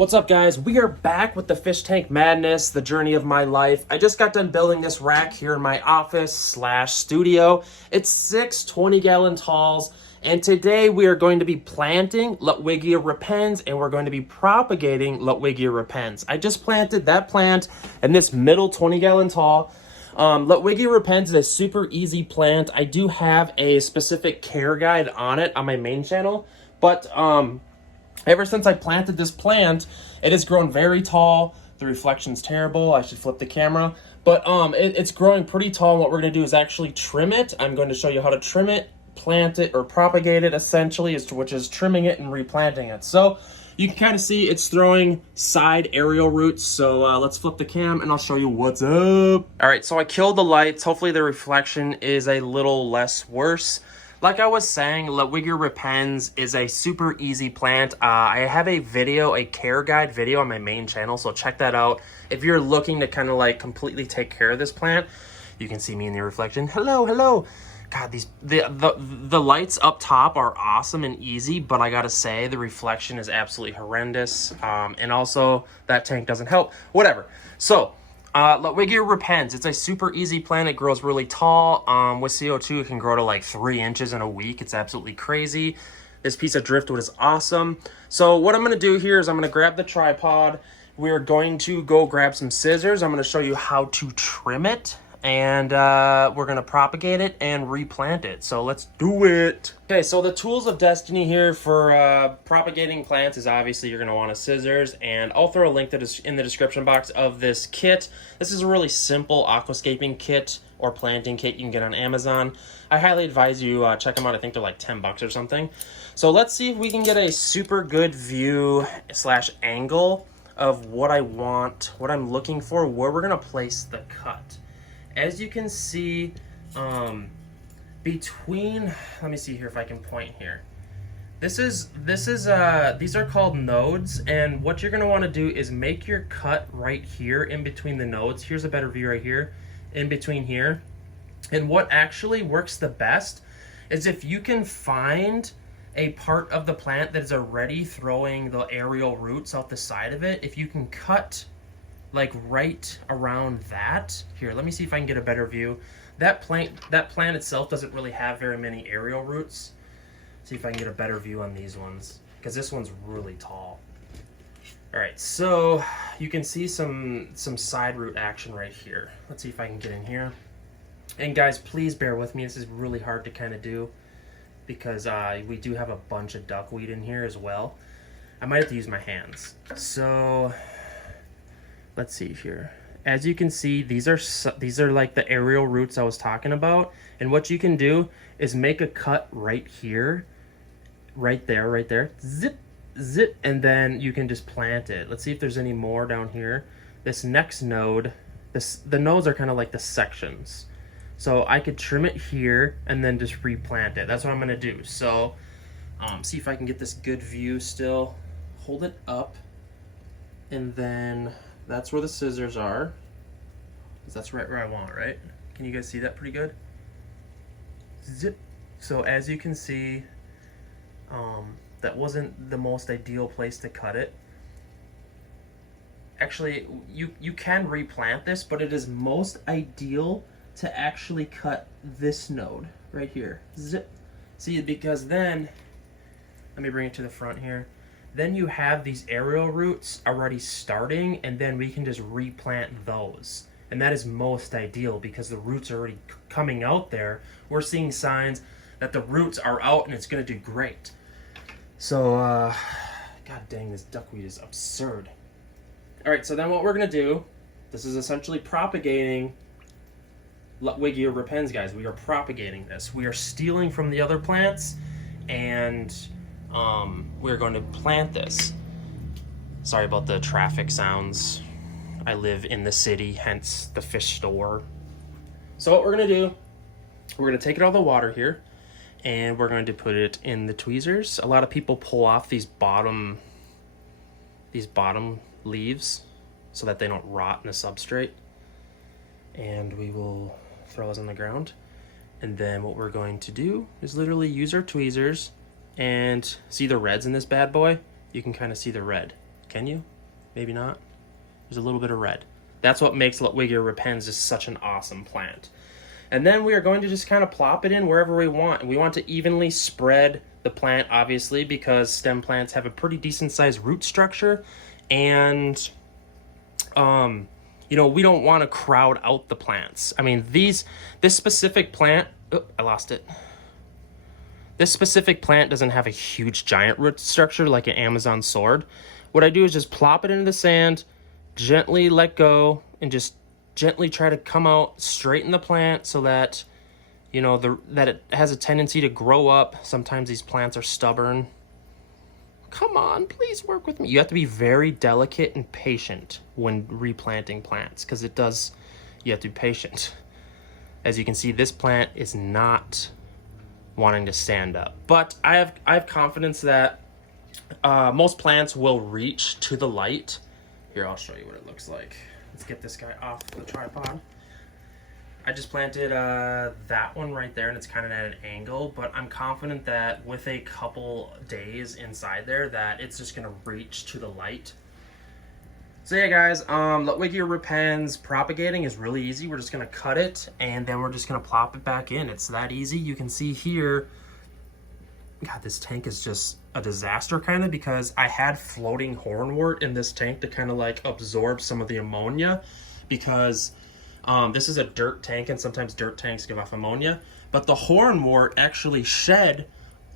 What's up, guys? We are back with the fish tank madness, the journey of my life. I just got done building this rack here in my office slash studio. It's 6 20-gallon talls, and today we are going to be planting Ludwigia Repens, and we're going to be propagating Ludwigia Repens. I just planted that plant in this middle 20-gallon tall. Ludwigia Repens is a super easy plant. I do have a specific care guide on it on my main channel, but ever since I planted this plant, it has grown very tall. The reflection's terrible. I should flip the camera. But it's growing pretty tall. And what we're going to do is actually trim it. I'm going to show you how to trim it, plant it, or propagate it, essentially, which is trimming it and replanting it. So you can kind of see it's throwing side aerial roots. So let's flip the cam and I'll show you what's up. All right, so I killed the lights. Hopefully the reflection is a little less worse. Like I was saying, Ludwigia Repens is a super easy plant. I have a video, a care guide video on my main channel, so check that out. If you're looking to kind of like completely take care of this plant, you can see me in the reflection. Hello, hello. God, the lights up top are awesome and easy, but I gotta say the reflection is absolutely horrendous. And also that tank doesn't help. Whatever. So Ludwigia Repens, it's a super easy plant. It grows really tall. With CO2, it can grow to like 3 inches in a week. It's absolutely crazy. This piece of driftwood is awesome. So what I'm going to do here is I'm going to grab the tripod. We're going to go grab some scissors. I'm going to show you how to trim it. And we're going to propagate it and replant it. So let's do it. Okay, so the tools of destiny here for propagating plants is obviously you're going to want a scissors. And I'll throw a link in the description box of this kit. This is a really simple aquascaping kit or planting kit you can get on Amazon. I highly advise you check them out. I think they're like 10 bucks or something. So let's see if we can get a super good view slash angle of what I want, what I'm looking for, where we're going to place the cut. As you can see, between, let me see here if I can point here. These are called nodes, and what you're gonna want to do is make your cut right here in between the nodes. Here's a better view right here, in between here. And what actually works the best is if you can find a part of the plant that is already throwing the aerial roots out the side of it. If you can cut like right around that. Here, let me see if I can get a better view. That plant itself doesn't really have very many aerial roots. See if I can get a better view on these ones, because this one's really tall. All right, so you can see some side root action right here. Let's see if I can get in here. And guys, please bear with me. This is really hard to kind of do because we do have a bunch of duckweed in here as well. I might have to use my hands. So let's see here. As you can see, these are like the aerial roots I was talking about. And what you can do is make a cut right here, right there, zip, zip, and then you can just plant it. Let's see if there's any more down here. This next node, the nodes are kind of like the sections. So I could trim it here and then just replant it. That's what I'm gonna do. So see if I can get this good view still. Hold it up, and then that's where the scissors are. That's right where I want, right? Can you guys see that pretty good? Zip. So as you can see, that wasn't the most ideal place to cut it. Actually, you can replant this, but it is most ideal to actually cut this node right here. Zip. See, because then, let me bring it to the front here. Then you have these aerial roots already starting, and then we can just replant those. And that is most ideal because the roots are already coming out there. We're seeing signs that the roots are out and it's gonna do great. So, god dang, this duckweed is absurd. All right, so then what we're gonna do, this is essentially propagating Ludwigia Repens, guys. We are propagating this. We are stealing from the other plants, and we're going to plant this. Sorry about the traffic sounds. I live in the city, hence the fish store. So what we're gonna do, we're gonna take it out of the water here, and we're going to put it in the tweezers. A lot of people pull off these bottom leaves so that they don't rot in the substrate. And we will throw those on the ground. And then what we're going to do is literally use our tweezers and see the reds in this bad boy. You can kind of see the red. Can you? Maybe not. There's a little bit of red. That's what makes Ludwigia Repens just such an awesome plant. And then we are going to just kind of plop it in wherever we want. And we want to evenly spread the plant, obviously, because stem plants have a pretty decent sized root structure. And, you know, we don't want to crowd out the plants. I mean, this specific plant, oh, I lost it. This specific plant doesn't have a huge giant root structure like an Amazon sword. What I do is just plop it into the sand, gently let go, and just gently try to come out, straighten the plant so that, you know, that it has a tendency to grow up. Sometimes these plants are stubborn. Come on, please work with me. You have to be very delicate and patient when replanting plants, because you have to be patient. As you can see, this plant is not wanting to stand up. But I have confidence that most plants will reach to the light. Here, I'll show you what it looks like. Let's get this guy off the tripod. I just planted that one right there, and it's kind of at an angle, but I'm confident that with a couple days inside there that it's just gonna reach to the light. So yeah, guys, Ludwigia Repens propagating is really easy. We're just gonna cut it, and then we're just gonna plop it back in. It's that easy. You can see here, God, this tank is just a disaster kind of, because I had floating hornwort in this tank to kind of like absorb some of the ammonia, because this is a dirt tank, and sometimes dirt tanks give off ammonia, but the hornwort actually shed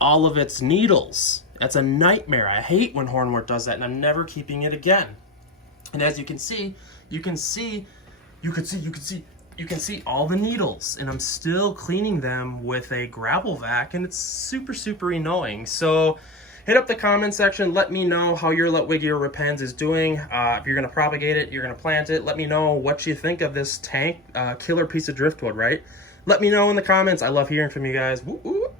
all of its needles. That's a nightmare. I hate when hornwort does that, and I'm never keeping it again. And as you can see all the needles, and I'm still cleaning them with a gravel vac, and it's super, super annoying. So hit up the comment section. Let me know how your Ludwigia Repens is doing. If you're going to propagate it, you're going to plant it. Let me know what you think of this tank. Killer piece of driftwood, right? Let me know in the comments. I love hearing from you guys. Woo-woo.